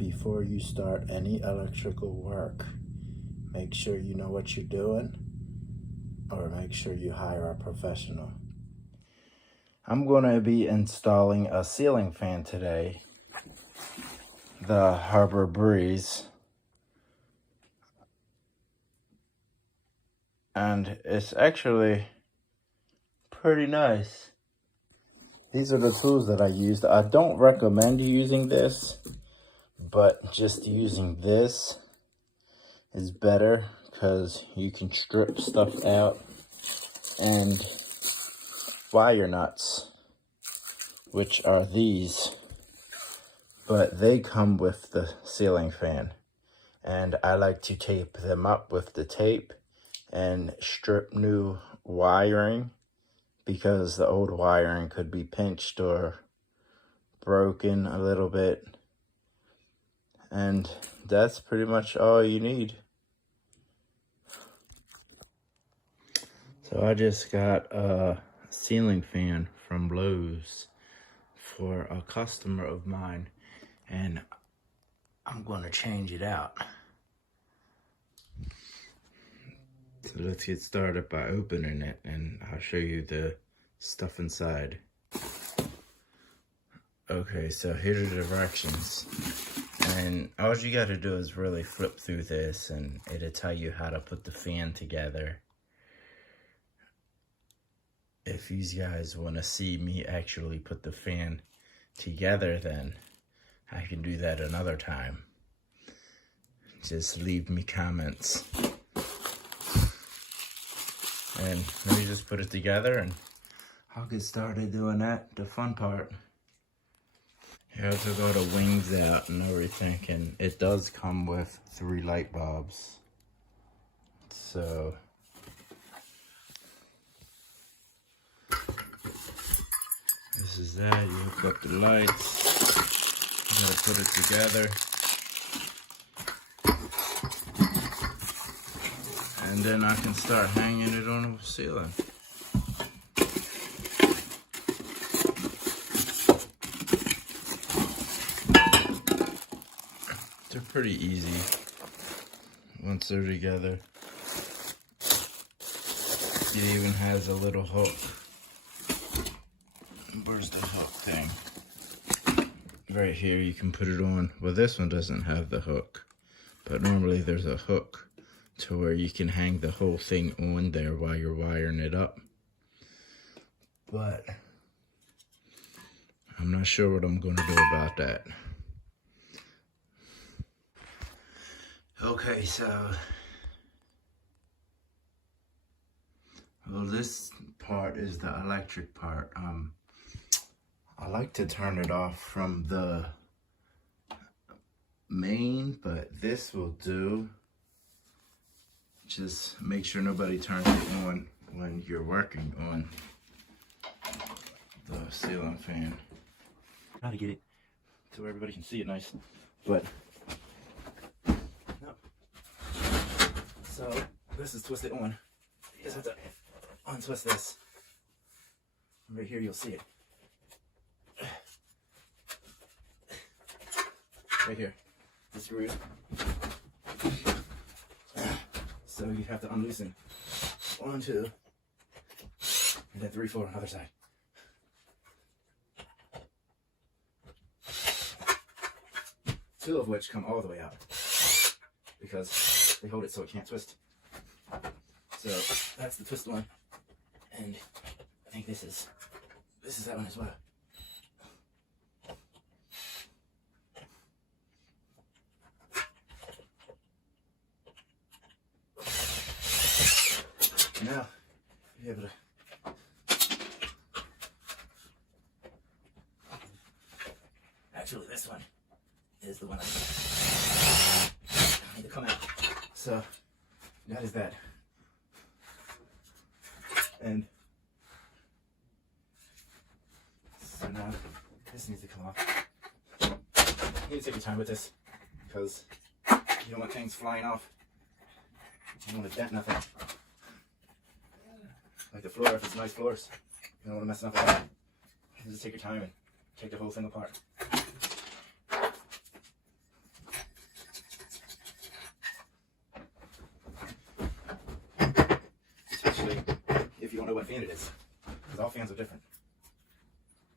before you start any electrical work, make sure you know what you're doing, or make sure you hire a professional. I'm going to be installing a ceiling fan today, the Harbor Breeze, and it's actually pretty nice. These are the tools that I used. I don't recommend using this, but just using this is better because you can strip stuff out. And wire nuts, which are these, but they come with the ceiling fan. And I like to tape them up with the tape and strip new wiring, because the old wiring could be pinched or broken a little bit. And that's pretty much all you need. So I just got a ceiling fan from Lowe's for a customer of mine, and I'm going to change it out. So let's get started by opening it, and I'll show you the stuff inside. Okay, so here are the directions, and all you got to do is really flip through this, and it'll tell you how to put the fan together. If you guys want to see me actually put the fan together, then I can do that another time. Just leave me comments. And let me just put it together and I'll get started doing that, the fun part. Here I took all the wings out and everything, and it does come with 3 light bulbs. So this is that. You hook up the lights. You gotta put it together. And then I can start hanging it on the ceiling. They're pretty easy once they're together. It even has a little hook. Where's the hook thing? Right here, you can put it on. Well, this one doesn't have the hook, but normally there's a hook to where you can hang the whole thing on there while you're wiring it up. But I'm not sure what I'm going to do about that. Okay, so well, this part is the electric part. I like to turn it off from the main, but this will do. Just make sure nobody turns it on when you're working on the ceiling fan. How to get it to where everybody can see it nice, but no. So this is twisted on. You just have to untwist this. Right here you'll see it. Right here, the screws. So you have to unloosen 1, 2, and then 3, 4 on the other side. Two of which come all the way out because they hold it so it can't twist. So that's the twist one, and I think this is that one as well. Now, you're able to actually, this one is the one I need to come out. So that is that. And so now this needs to come off. You need to take your time with this because you don't want things flying off. You don't want to dent nothing. Like the floor, if it's nice floors, you don't want to mess nothing up. You just take your time and take the whole thing apart. know what fan it is, because all fans are different.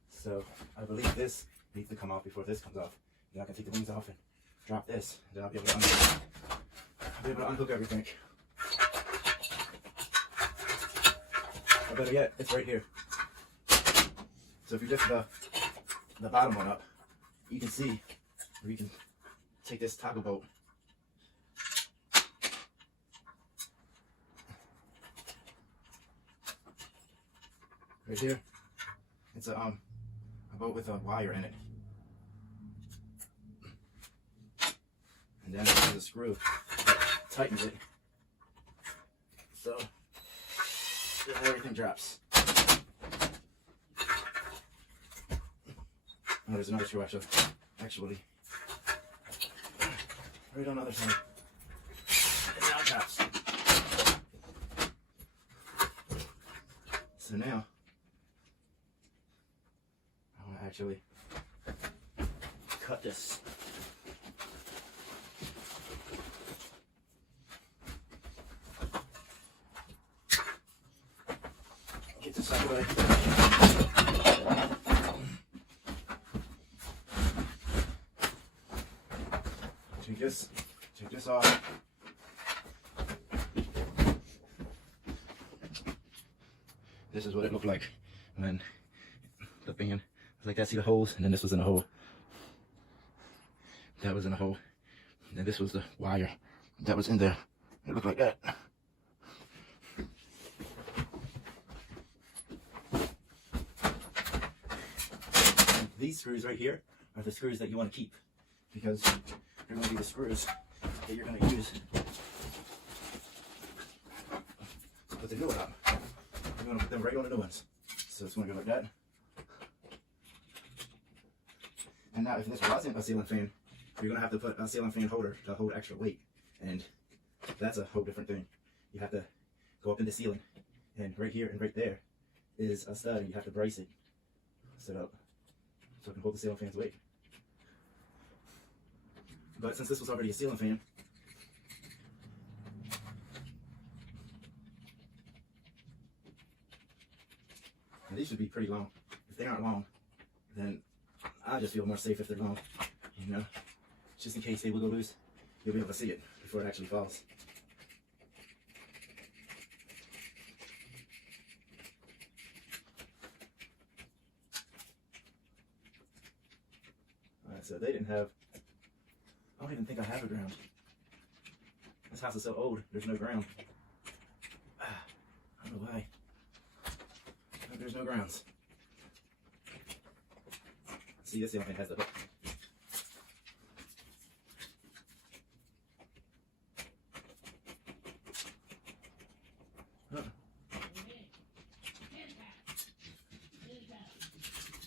So I believe this needs to come off before this comes off. Then I can take the wings off and drop this, and then I'll be able to unhook everything. Or better yet, it's right here. So if you lift the bottom one up, you can see where you can take this toggle bolt. Right here, it's a bolt with a wire in it. And then there's a screw that tightens it. So everything drops. Oh, there's another screw actually right on the other side. And now it drops. So now I want to actually cut this. Get this out of the way. Take this off. This is what it looked like when the fan was like that. See the holes? And then this was in a hole. That was in a hole. And then this was the wire that was in there. It looked like that. And these screws right here are the screws that you want to keep, because they're going to be the screws that you're going to use to put the new one up. You're going to put them right on the new ones. So it's going to go like that. And now if this wasn't a ceiling fan, you're going to have to put a ceiling fan holder to hold extra weight. And that's a whole different thing. You have to go up in the ceiling. And right here and right there is a stud, and you have to brace it, set up, so it can hold the ceiling fan's weight. But since this was already a ceiling fan, and these should be pretty long. If they aren't long, then I just feel more safe if they're long, you know? Just in case they will go loose, you'll be able to see it before it actually falls. Alright, so they didn't have, I don't even think I have a ground. This house is so old, there's no ground. I don't know why. But there's no grounds. See, this ceiling fan has the hook.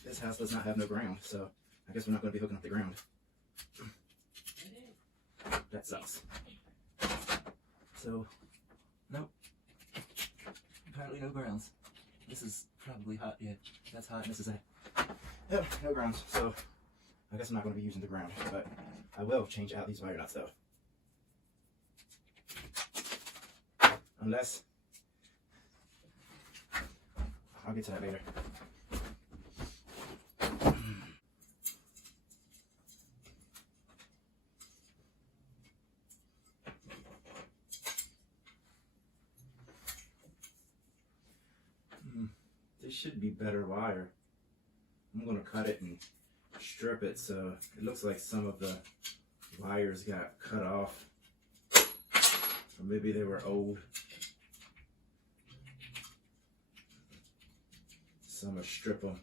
This house does not have no ground, so I guess we're not going to be hooking up the ground. That sucks. So, nope. Apparently no grounds. This is probably hot, yeah. That's hot, and this is it. Yep, no grounds. So, I guess I'm not going to be using the ground, but I will change out these wire nuts though. Unless, I'll get to that later. This should be better wire. I'm going to cut it and strip it so it looks like some of the wires got cut off. Or maybe they were old. So I'm going to strip them.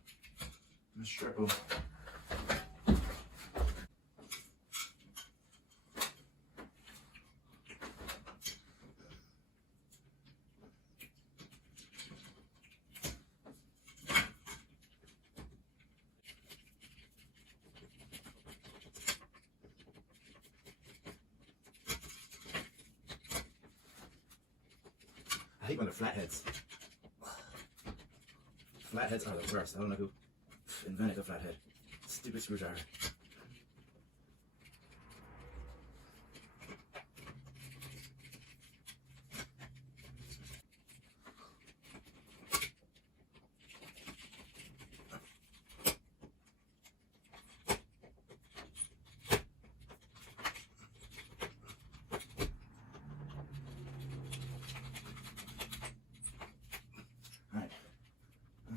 I hate when they're flatheads. Flatheads are the worst. I don't know who invented the flathead. Stupid screwdriver.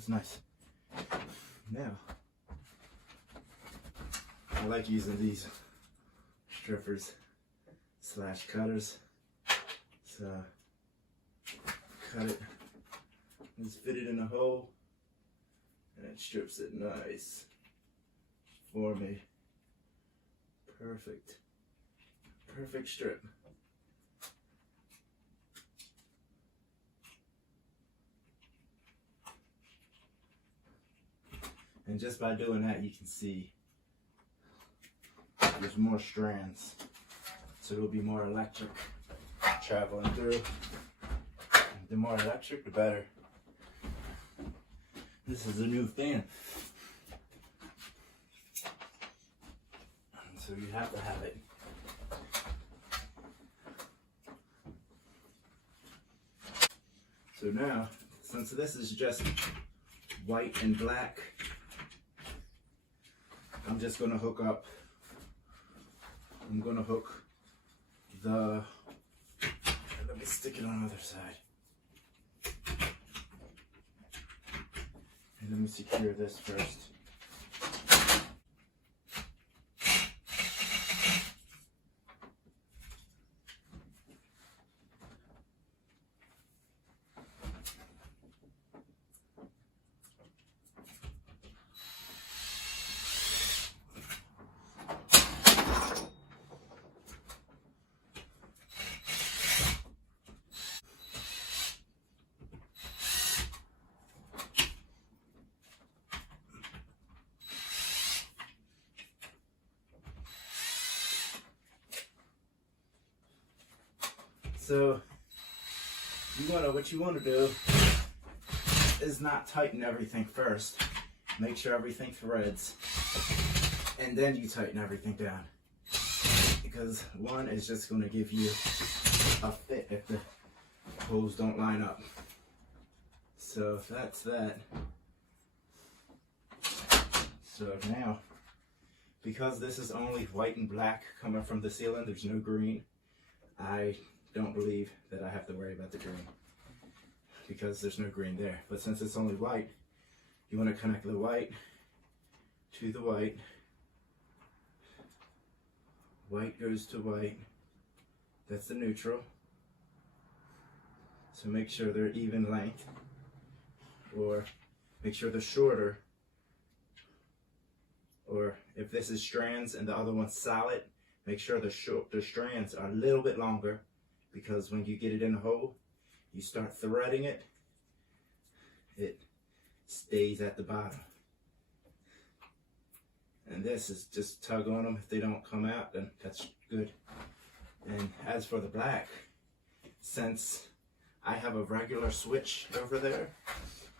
That's nice. Now, I like using these strippers / cutters. So, cut it. Just fit it in a hole, and it strips it nice for me. Perfect. Perfect strip. And just by doing that, you can see there's more strands. So it'll be more electric traveling through. The more electric, the better. This is a new fan. So you have to have it. So now, since this is just white and black, I'm just gonna hook up, I'm gonna hook the, let me stick it on the other side. And let me secure this first. So what you want to do is not tighten everything first. Make sure everything threads, and then you tighten everything down. Because one is just going to give you a fit if the holes don't line up. So that's that. So now, because this is only white and black coming from the ceiling, there's no green, I don't believe that I have to worry about the green because there's no green there. But since it's only white, you want to connect the white to the white. White goes to white. That's the neutral. So make sure they're even length, or make sure they're shorter. Or if this is strands and the other one's solid, make sure the strands are a little bit longer, because when you get it in the hole, you start threading it, it stays at the bottom. And this is just tug on them. If they don't come out, then that's good. And as for the black, since I have a regular switch over there,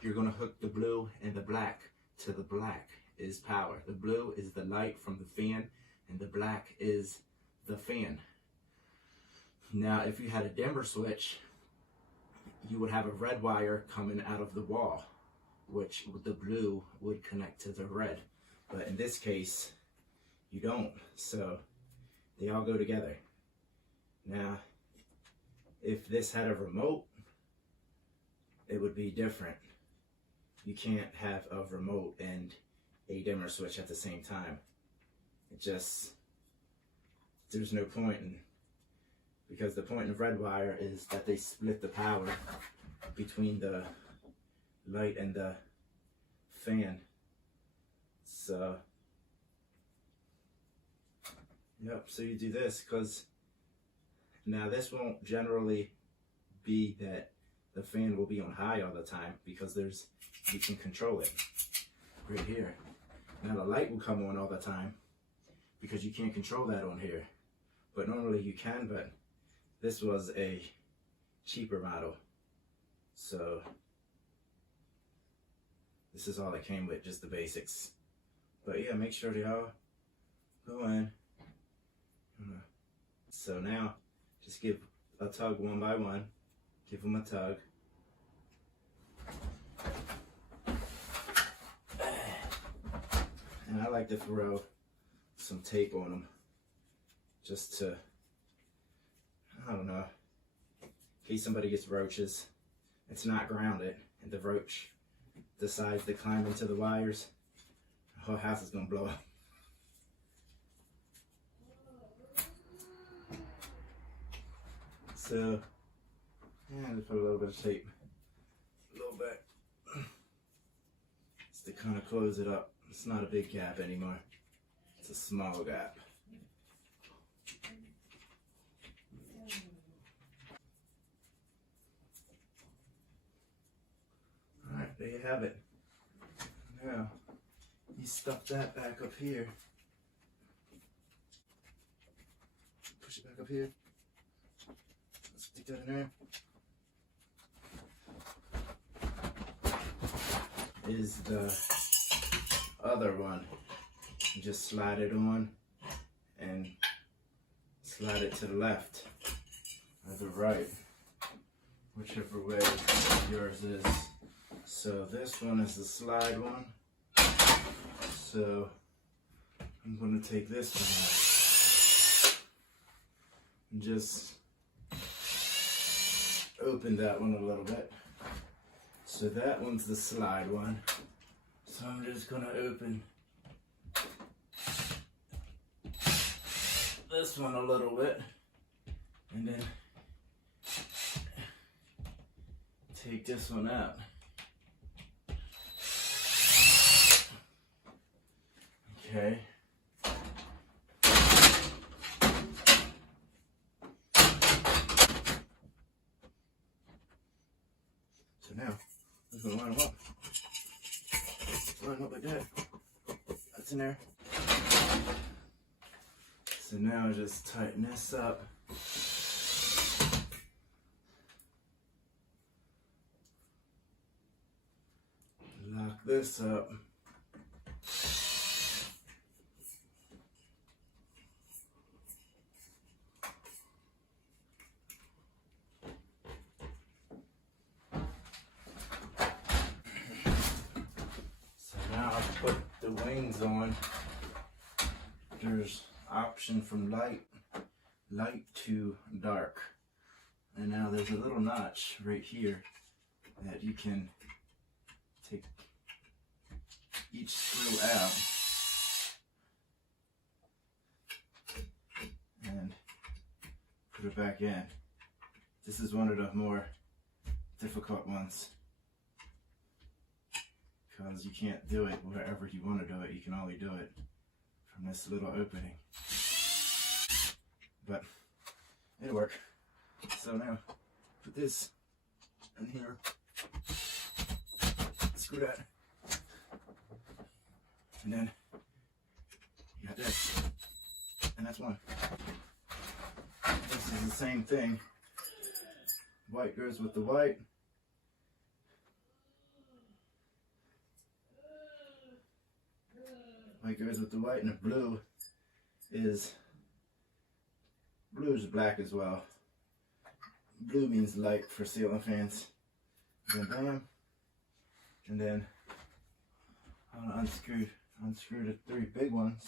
you're gonna hook the blue and the black to the black is power. The blue is the light from the fan, and the black is the fan. Now, if you had a dimmer switch, you would have a red wire coming out of the wall, which the blue would connect to the red. But in this case, you don't. So they all go together. Now, if this had a remote, it would be different. You can't have a remote and a dimmer switch at the same time. It just, there's no point in, because the point of red wire is that they split the power between the light and the fan. So, yep, so you do this, because now this won't generally be that the fan will be on high all the time, because you can control it right here. Now the light will come on all the time because you can't control that on here. But normally you can, but this was a cheaper model. So this is all it came with, just the basics. But yeah, make sure they all go in. So now just give a tug one by one. Give them a tug. And I like to throw some tape on them just to, I don't know, in case somebody gets roaches. It's not grounded, and the roach decides to climb into the wires, the whole house is gonna blow up. So, yeah, just put a little bit of tape, a little bit, just to kind of close it up. It's not a big gap anymore. It's a small gap. Alright, there you have it. Now, you stuff that back up here. Push it back up here. Stick that in there. Is the other one. You just slide it on and slide it to the left or the right, whichever way yours is. So this one is the slide one. So I'm going to take this one out and just open that one a little bit. So that one's the slide one. So I'm just going to open this one a little bit and then take this one out. Okay. So now, I'm going to line them up. Line up like that. That's in there. So now just tighten this up. Lock this up. Put the wings on. There's option from light to dark, and now there's a little notch right here that you can take each screw out and put it back in. This is one of the more difficult ones, because you can't do it wherever you want to do it. You can only do it from this little opening. But it'll work. So now, put this in here. Screw that. And then, you got this. And that's one. This is the same thing. White goes with the white. White goes with the white, and the blue is black as well. Blue means light for ceiling fans. Then bam, and then I'll unscrew the three big ones.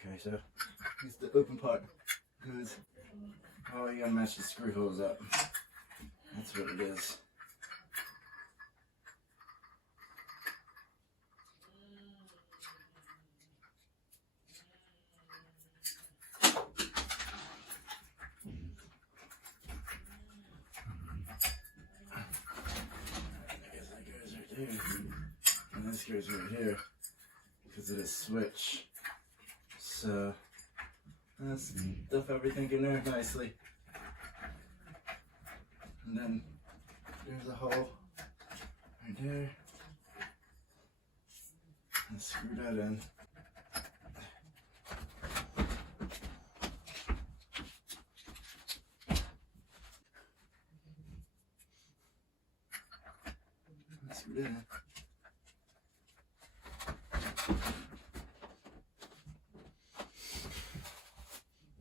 Okay, so here's the open part. Goes. Oh, you gotta match the screw holes up. That's what it is. I guess that goes right there. And this goes right here because of this switch. So let's stuff everything in there nicely. And then there's a hole right there. And screw that in. Screw that in.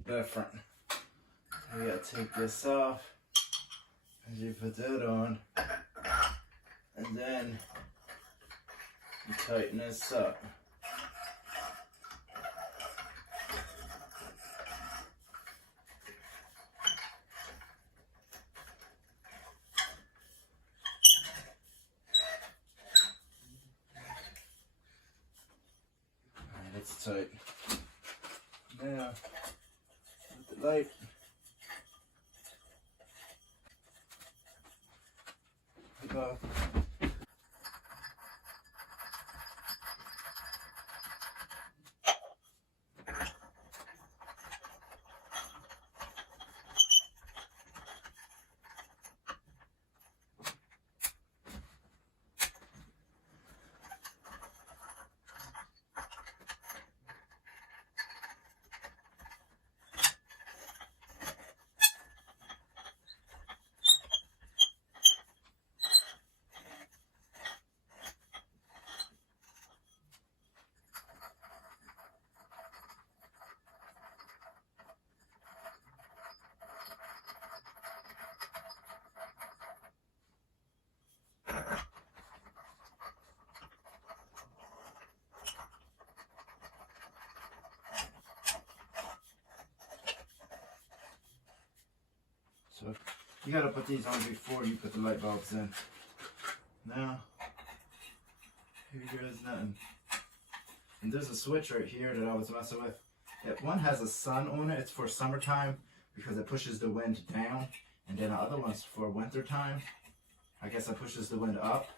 different. So you gotta take this off as you put that on, and then you tighten this up. Alright, it's tight. Now, with the light, go. So you gotta put these on before you put the light bulbs in. Now, here goes nothing. And there's a switch right here that I was messing with. One has a sun on it. It's for summertime because it pushes the wind down. And then the other one's for winter time. I guess it pushes the wind up.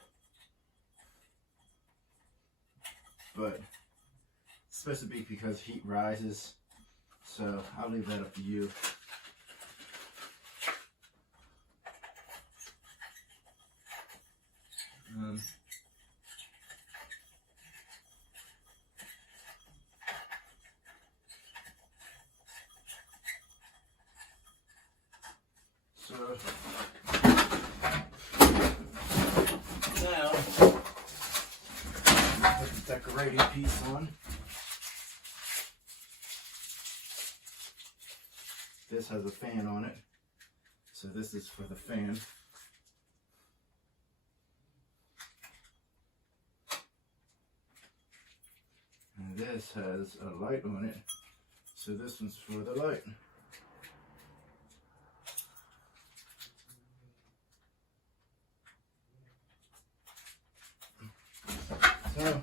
But it's supposed to be because heat rises. So I'll leave that up to you. So now put the decorating piece on. This has a fan on it, so this is for the fan. And this has a light on it, so this one's for the light. So,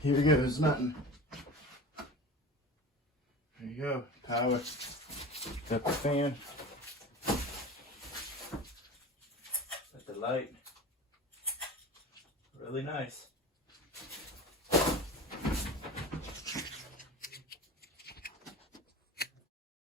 here goes nothing. There you go, power. Got the fan. Got the light. Really nice.